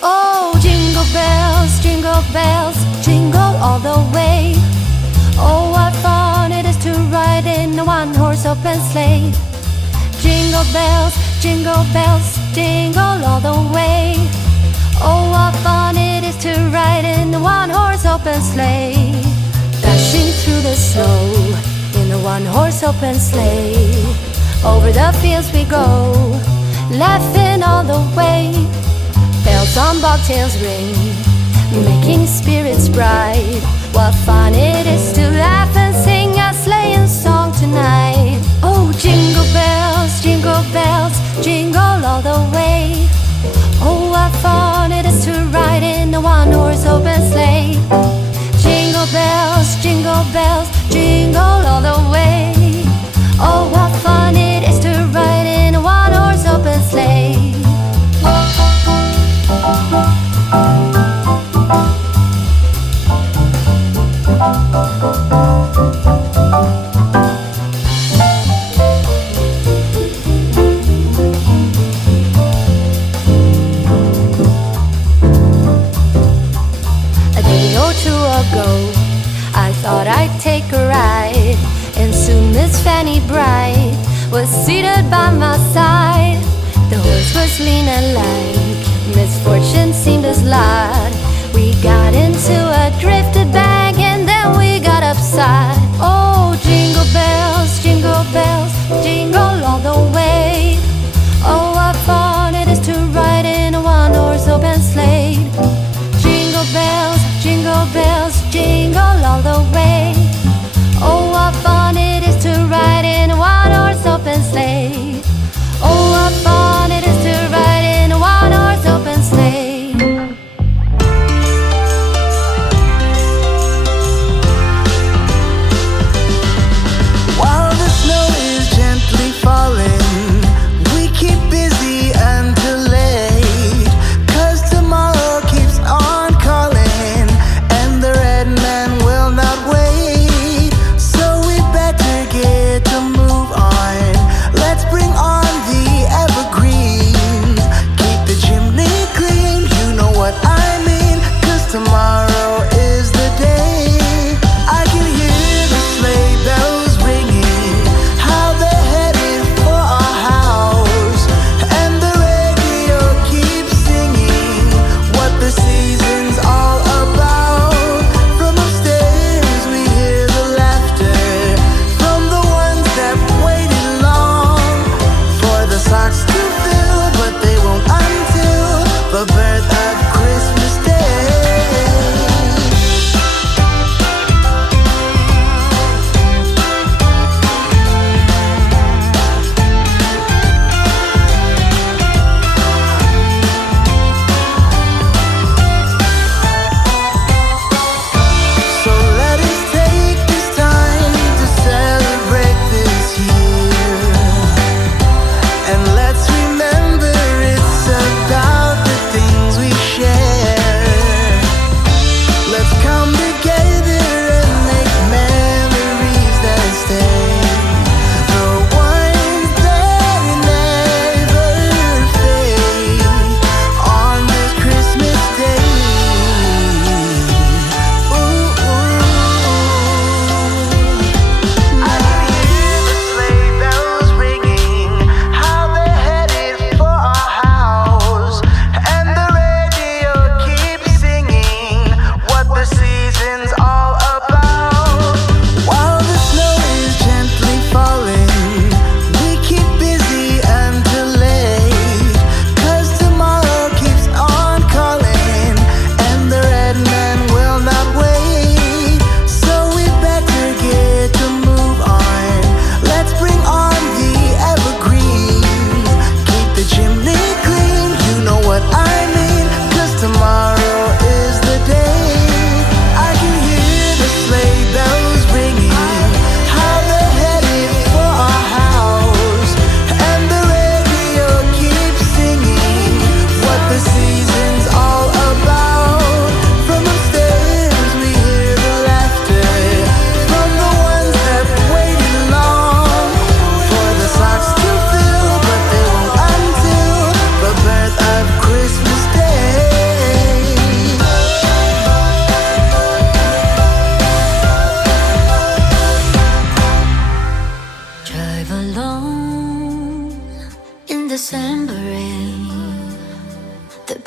Oh, jingle bells, jingle all the way. Oh, what fun it is to ride in a one-horse open sleigh. Jingle bells, jingle all the way. Oh, what fun it is to ride in a one-horse open sleigh. Dashing through the snow in a one-horse open sleigh. Over the fields we go, laughing all the way. Bells on bobtails ring, making spirits bright. What fun it is to laugh and sing a sleighing song tonight. Oh, jingle bells, jingle all the way. Oh, what fun it is to ride in a one-horse open sleigh. Jingle bells, jingle all the way. Oh, what fun it is to ride in a one-horse open sleigh. A day or two ago, I thought I'd take a ride, and soon Miss Fanny Bright was seated by my side. The horse was lean and lank, misfortune seemed his lot. We got into a drifted bank and then we got upside. Oh, jingle bells, jingle all the way. Oh, what fun it is to ride in a one-horse open sleigh. Jingle bells, jingle all the way. Oh, what fun it is to ride in a one-horse open sleigh. Oh, what fun it is to ride in a one-horse open sleigh. While the snow is gently falling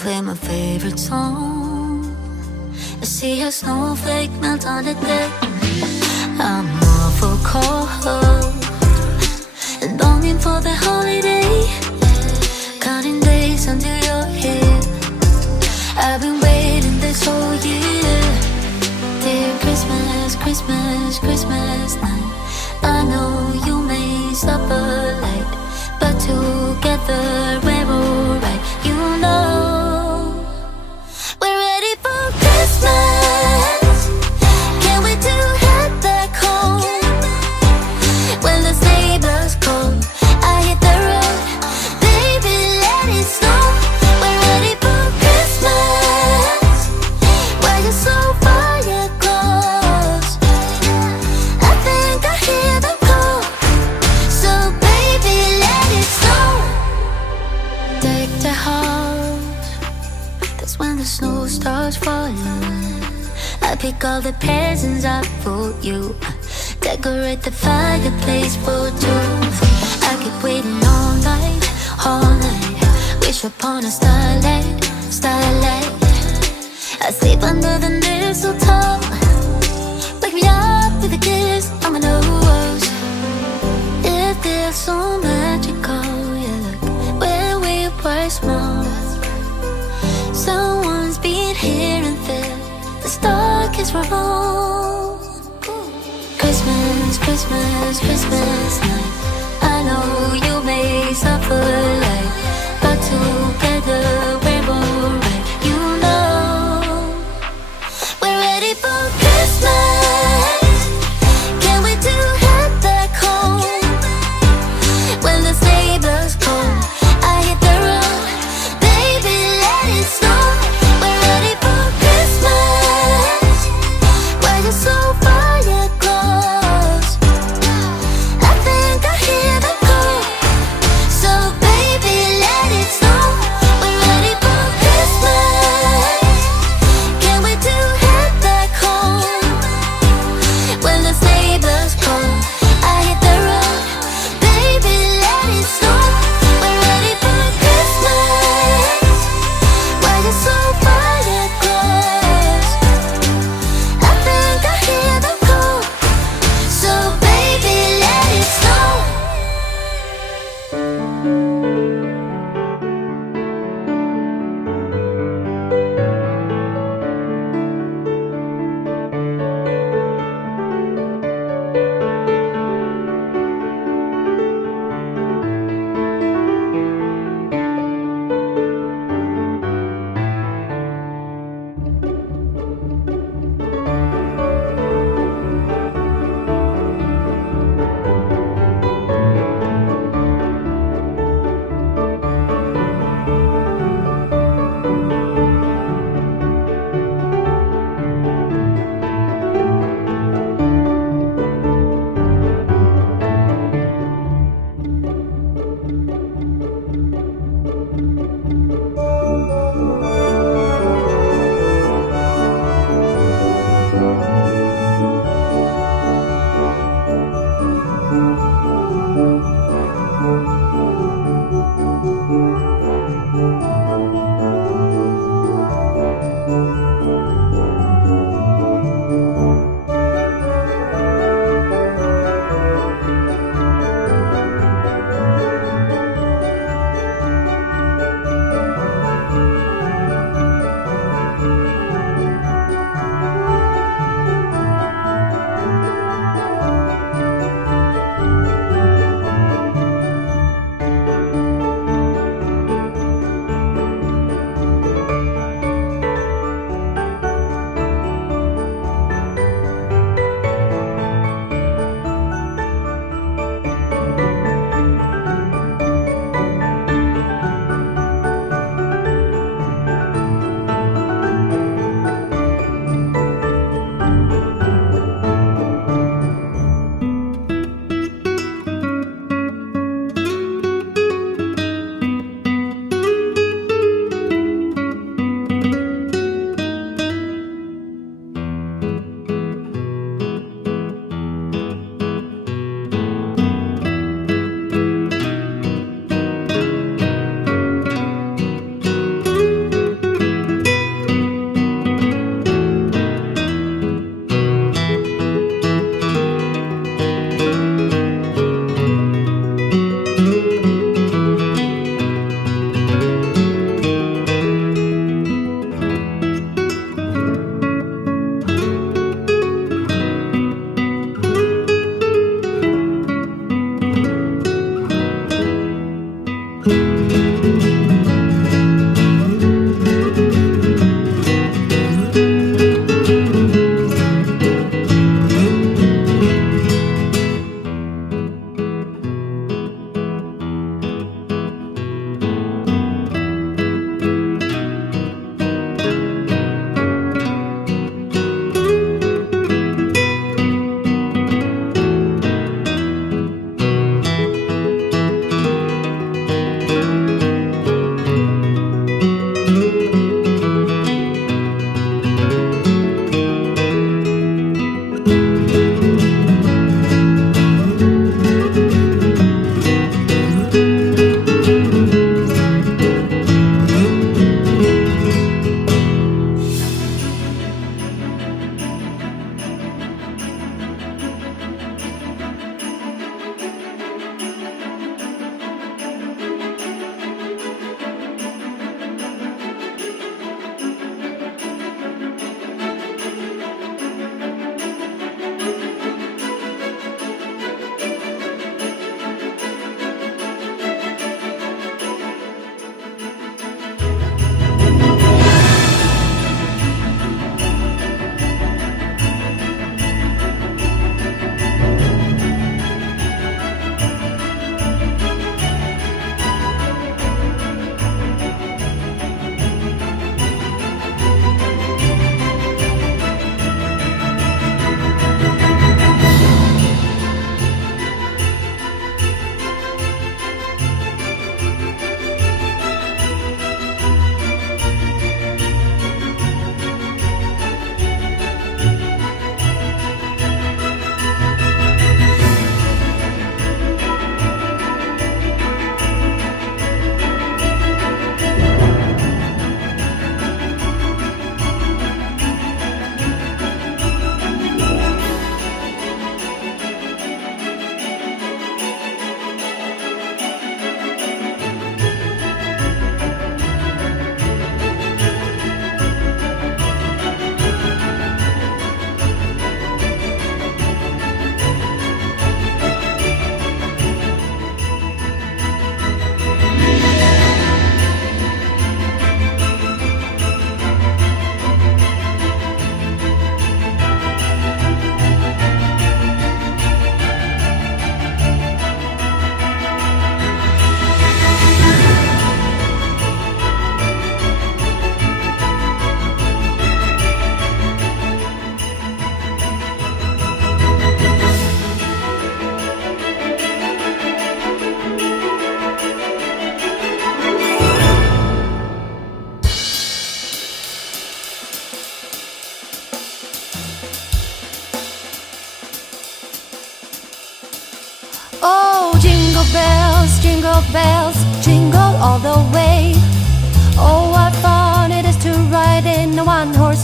play my favorite song. I see a snowflake melt on the deck. I'm awful cold and longing for the holiday. Counting days until you're here. I've been waiting this whole year. Dear Christmas, Christmas, Christmas night. I know you may suffer light, but together we're alright. You know we're ready for Christmas. Can't wait to head back home. When the sleigh bells call, I hit the road. Baby, let it snow. We're ready for Christmas. Why you so far yet close? I think I hear them call. So baby, let it snow. Deck the house. That's when the snow starts falling. I pick all the presents up for you. Decorate the fireplace for two. I keep waiting all night, all night. Wish upon a starlight, starlight. I sleep under the mistletoe. Wake me up with a kiss on my nose. It feels so magical, yeah, look where we were small. Someone's been here and there. The star kiss for home. Christmas, Christmas, Christmas night. I know you may suffer light, but together we're alright. You know we're ready for Christmas. Can't wait to head back home. When the sleigh bells call, I hit the road. Baby, let it snow. We're ready for Christmas. Why you so far yet close? I think I hear them call. So baby,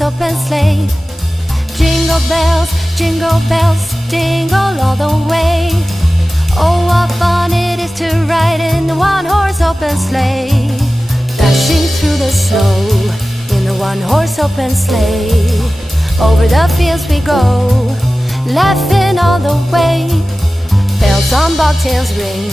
open sleigh. Jingle bells, jingle all the way. Oh, what fun it is to ride in a one-horse open sleigh. Dashing through the snow in a one-horse open sleigh. Over the fields we go, laughing all the way. Bells on bobtails ring,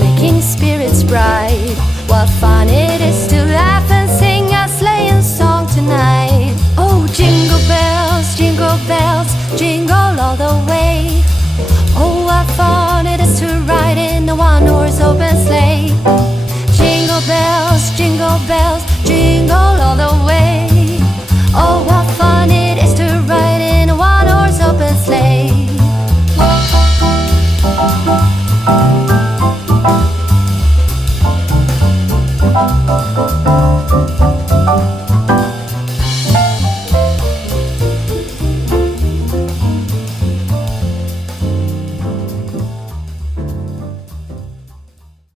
making spirits bright. What fun it is to laugh and sing a sleighing song tonight. Oh, jingle bells, jingle all the way. Oh, what fun it is to ride in a one-horse open sleigh. Jingle bells,